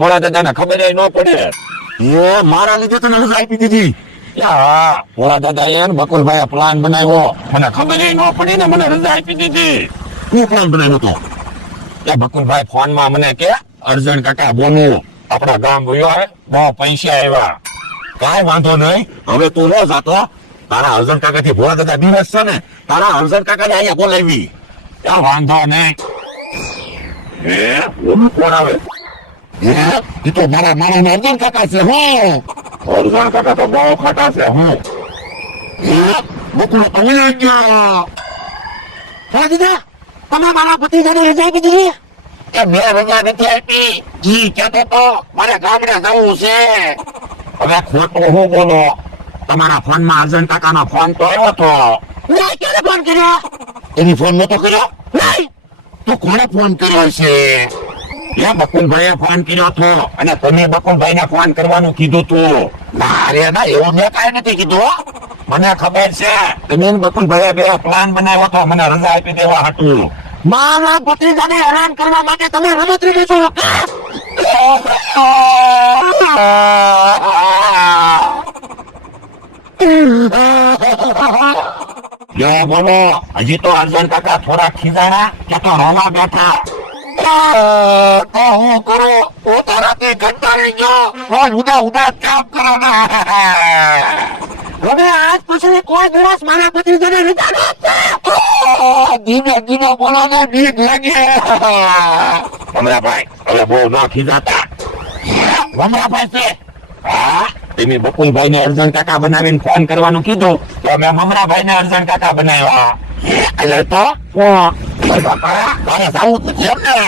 ભોળા દાદાને ખબર ન પડે. એ મારા લીધે તને રજા આપી દીધી. હા, ભોળા દાદા એ બકુલભાઈ પ્લાન બનાવ્યો, મને ખબર ન પડી ને મને રજા આપી દીધી. શું પ્લાન બનાવ્યો તો? એ બકુલભાઈ ફોન માં મને કે અર્જન કાકા બોલું, આપડા ગામ ગયો હે, બહુ પૈસા આવ્યા. કાંઈ વાંધો નહીં, હવે તું ન જાતો. તારા અર્જન કાકા થી ભોળા દાદા દિવસ છે ને, તારા અર્જન કાકા ને અહીંયા બોલાવી. ક્યાં વાંધો નહીં. કોણ આવે? એ તો મારા અર્જુન કાકા છે. અર્જુન કાકા તો બહુ ખટા છે. તમે મારા ભત્રીજાને રજા આપી દીધી? એ મેં રજા નથી આપી. જી કહેતો તો મારે ગામડે જવું છે. હવે ખોટું હું બોલો? તમારા ફોન માં અર્જુન કાકા નો ફોન તો આવ્યો તો. ક્યારે ફોન કર્યો? એની ફોન નતો કર્યો? નહીં. તો કોને ફોન કર્યો છે? એ બકુલભાઈએ ફોન કર્યો હતો અને તમે બકુલભાઈને ફોન કરવાનું કીધું તું. ના ના, એવું મેં કાંઈ નથી કીધું. મને ખબર છે તમે બકુલભાઈએ બે પ્લાન બનાવ્યો હતો મને રજા આપી દેવા હતું. મારા ભત્રીજાને હેરાન કરવા માટે તમે રમત રમી છો. બોલો, હજી તો અર્જુન કાકા થોડા ખીજાણા કે તો રોવા બેઠા. હું કરું? હું તો રાતે કંટાળી ગયો. રોજ ઉદા કામ કરો ને. હવે આજ પછી કોઈ દિવસ મારા ભત્રીજાને રજા ન આપે. ધીમે બોલો ને, બીક લાગે. ભમરાભાઈ, હવે બહુ ન ખીજાતા. ભમરાભાઈ છે? હા, તમે બકુલભાઈ ને અર્જુન કાકા બનાવીને ફોન કરવાનું કીધું તો મેં મમરાભાઈ ને અર્જુન કાકા બનાવ્યા. એટલે તો મારે જવું તો છે ને.